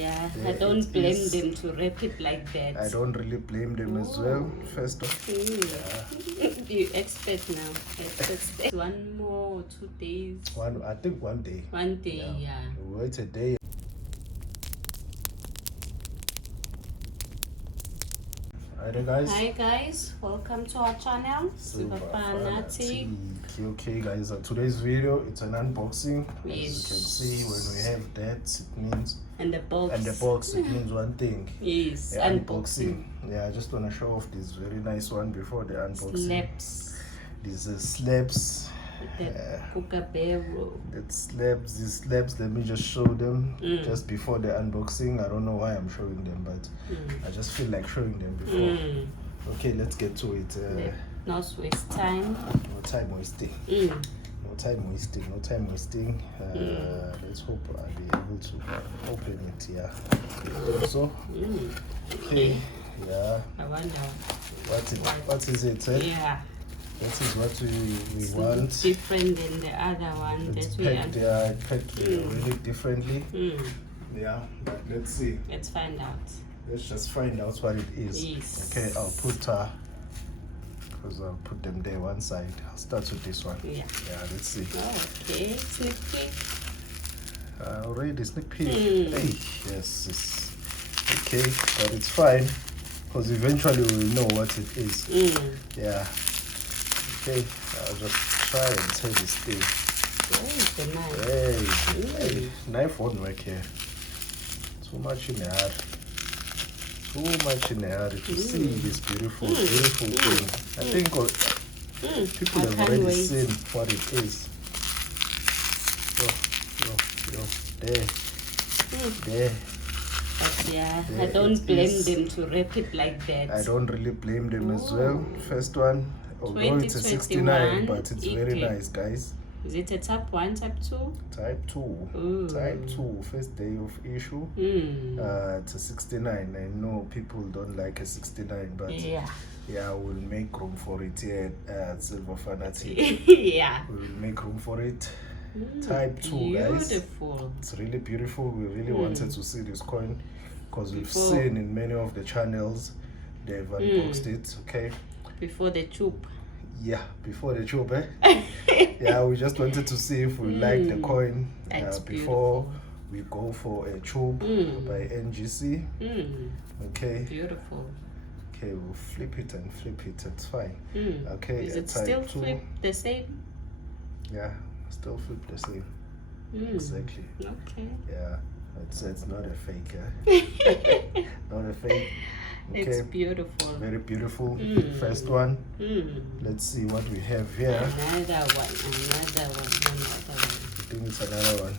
yeah, I don't blame them to wrap it like that. I don't really blame them as well. First off, You expect now. Expect 1 more 2 days. I think 1 day. 1 day, yeah. We'll wait a day. Hi guys, welcome to our channel, Silver Fanatic. Okay guys, today's video, it's an unboxing. Yes. As you can see, when we have that, it means And the box. It means one thing. Yes, Yeah, unboxing. Yeah, I just want to show off this very nice one before the unboxing. Slabs. These are slabs. These slabs, let me just show them just before the unboxing. I don't know why I'm showing them, but I just feel like showing them before. Okay, let's get to it. Not waste time. No time wasting. No time wasting. Let's hope I'll be able to open it. Yeah. So, okay. Yeah. I wonder what is it? Eh? Yeah. That is what we want. Different than the other one it's that we packed, yeah, packed really differently. Yeah, but let's see. Let's find out. Let's just find out what it is. Yes. Okay, I'll put them there one side. I'll start with this one. Yeah. Yeah, let's see. Okay, sneak peek. Already sneak peek. Hey, yes. Okay, but it's fine because eventually we'll know what it is. Yeah. Okay, I'll just try and take this thing. Hey, knife won't work here. Too much in the hard to see this beautiful thing. I think people have already seen what it is. There. But yeah, I don't blame them to wrap it like that. I don't really blame them as well. First one, although it's a 69, but it's very nice, guys. Is it a type 1, type 2? Type 2. Type 2, first day of issue. It's a 69. I know people don't like a 69, but yeah, we'll make room for it here at Silver Fanatic. Yeah. We'll make room for it. Type 2, guys. Beautiful. It's really beautiful. We really wanted to see this coin because we've seen in many of the channels they've unboxed it. Okay. Before the tube. Yeah, before the tube, eh? Yeah, we just wanted to see if we like the coin before we go for a tube by NGC. Okay. Beautiful. Okay, we'll flip it. It's fine. Okay. Is it still flip the same? Yeah, still flip the same. Exactly. Okay. Yeah, it's not a fake. Eh? Not a fake. Okay. It's beautiful. Very beautiful. First one. Let's see what we have here. Another one. I think it's another one.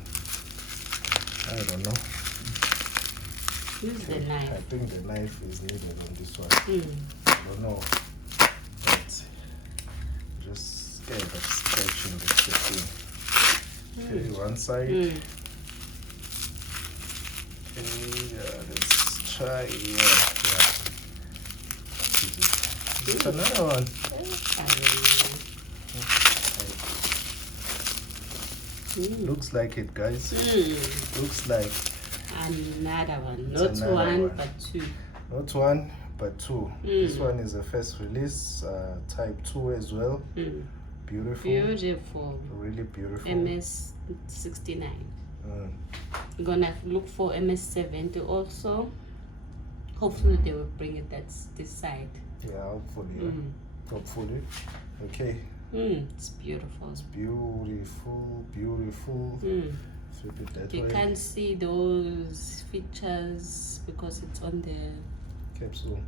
I don't know. Use the knife. I think the knife is needed on this one. I don't know. But just scared of scratching the thing. Okay, one side. Okay, let's try. Yeah. It's another one. Looks like it, guys. Looks like another one. Not one, but two. Not one, but two. This one is a first release, type 2 as well. Beautiful. Really beautiful. MS69. I'm gonna look for MS70 also. Hopefully they will bring it this side. Yeah, hopefully. Hopefully. Okay. It's beautiful. It's beautiful. Flip it that way. You can't see those features because it's on the capsule.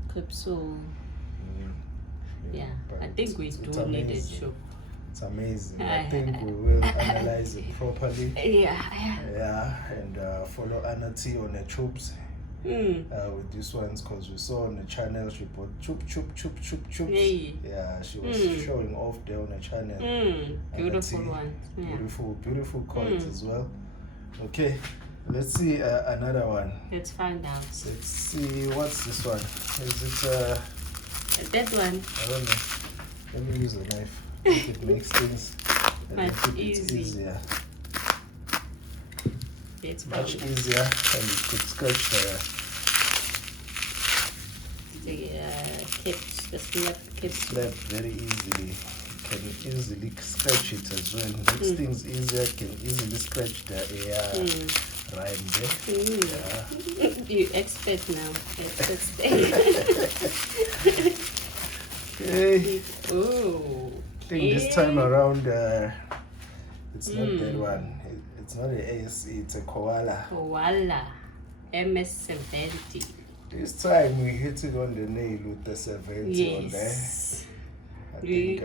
Yeah, I think we do need a tube. It's amazing. I think we will analyze it properly. Yeah. And follow Anati on the tubes. With these ones, because we saw on the channel she bought tubes. Yeah, she was showing off there on the channel. Beautiful one. Beautiful coins as well. Okay, let's see another one. Let's find out. Let's see, what's this one? Is it that one? I don't know. Let me use the knife. It makes things much easier. It's much easier, and you could scratch the slab very easily. You can easily scratch it as well. Makes things easier. Can easily scratch the rhyme there. Yeah. You expert now. Okay. Oh. I think this time around, it's not that one. It's not an ASE, it's a koala. Koala. MS70. This time we hit it on the nail with the 70 on there. I think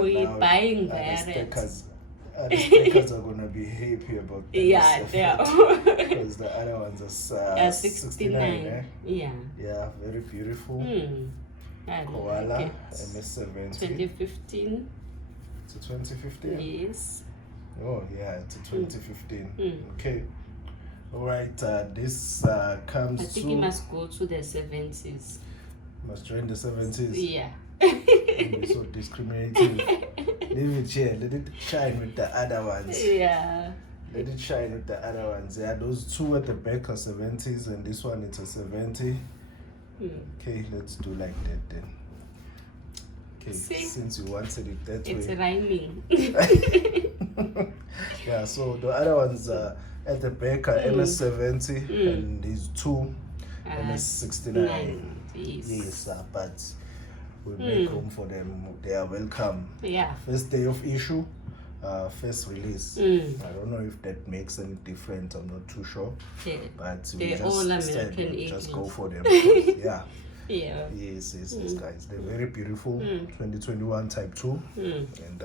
we're buying the stickers are gonna be happy about that. Yeah, they are. Because the other ones are 69. Eh? Yeah. Yeah, very beautiful. Koala like MS70. 2015. It's a 2015? Yes. Oh yeah, it's a 2015. Okay. Alright, this comes I think you must go to the 70s. Must join the 70s? Yeah. Don't be so discriminating. Leave it here, let it shine with the other ones. Yeah. Let it shine with the other ones. Yeah, those two at the back are 70s and this one it's a 70. Okay, let's do like that then. Okay, since you wanted it that it's way. It's rhyming. Yeah, so the other ones at the back are MS70 and these two MS69. Yes, but we make room for them. They are welcome. Yeah. First day of issue, first release. I don't know if that makes any difference. I'm not too sure. Yeah. But we they're just all American just go for them. Yeah. Yeah. Yes, guys. They're very beautiful. 2021 Type 2 and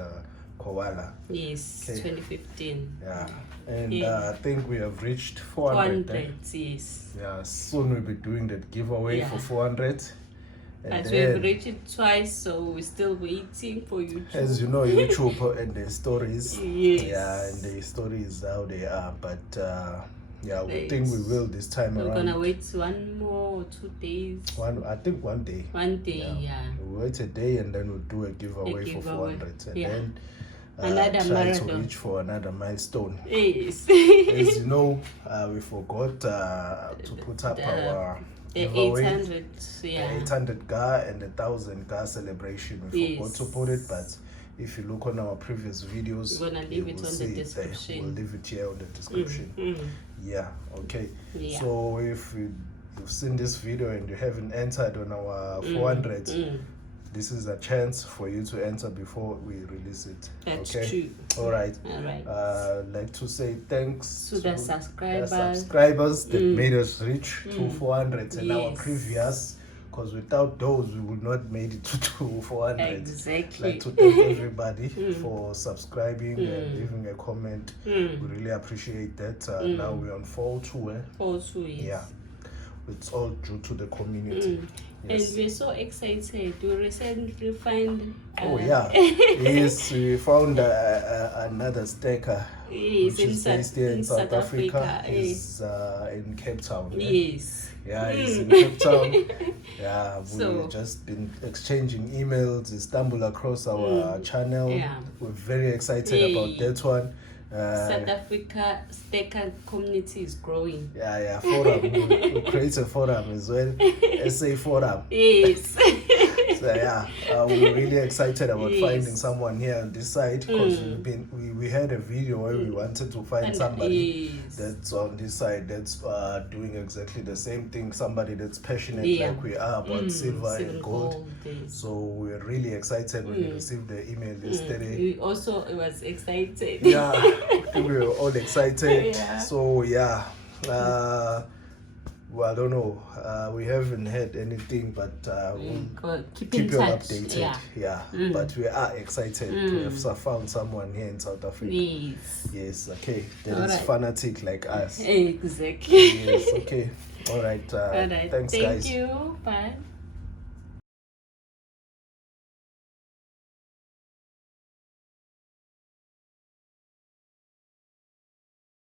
koala. Yes, okay. 2015. Yeah. And I think we have reached 400. 400, yes. Yeah, soon we'll be doing that giveaway for 400. And we have reached it twice, so we're still waiting for you to... As you know, YouTube and the stories. Yes. Yeah, and the stories how they are. But yeah, we think we will this time around. We're gonna wait 1 more or 2 days. I think 1 day. 1 day, yeah. We'll wait a day and then we'll do a giveaway for 400. And then another try marathon. to reach for another milestone. Yes. As you know, we forgot to put up our the giveaway. 800, yeah. The 800 GA and the 1000 GA celebration. We forgot to put it, but if you look on our previous videos, we're gonna leave it on the description. We'll leave it here on the description. Yeah, okay. Yeah. So if you've seen this video and you haven't entered on our 400, this is a chance for you to enter before we release it. That's okay? True. All right. I'd like to say thanks to the subscribers that made us reach to 400 in our previous, because without those we would not made it to 400. Exactly. Like to thank everybody for subscribing and leaving a comment. We really appreciate that. Now we're on 4-2. 4-2, yes. Yeah. It's all due to the community. Yes. And we're so excited. We recently found... yes, we found another staker, which is based here in South Africa. He's in Cape Town. Yes. Yeah, he's in Cape Town. Yeah, we've just been exchanging emails. He stumbled across our channel. Yeah. We're very excited about that one. South Africa staker community is growing. Yeah, forum. we create a forum as well. SA forum. Yes. So yeah, we're really excited about finding someone here on this side, because we had a video where we wanted to find somebody that's on this side that's doing exactly the same thing, somebody that's passionate like we are about silver and gold. So we're really excited when we received the email yesterday. We also was excited. Yeah, we were all excited. So yeah, well, I don't know. We haven't had anything, but we'll keep you updated. Yeah. But we are excited to have found someone here in South Africa. Yes. Okay. That is fanatic like us. Exactly. Yes. Okay. All right. Thanks, guys. Thank you. Bye.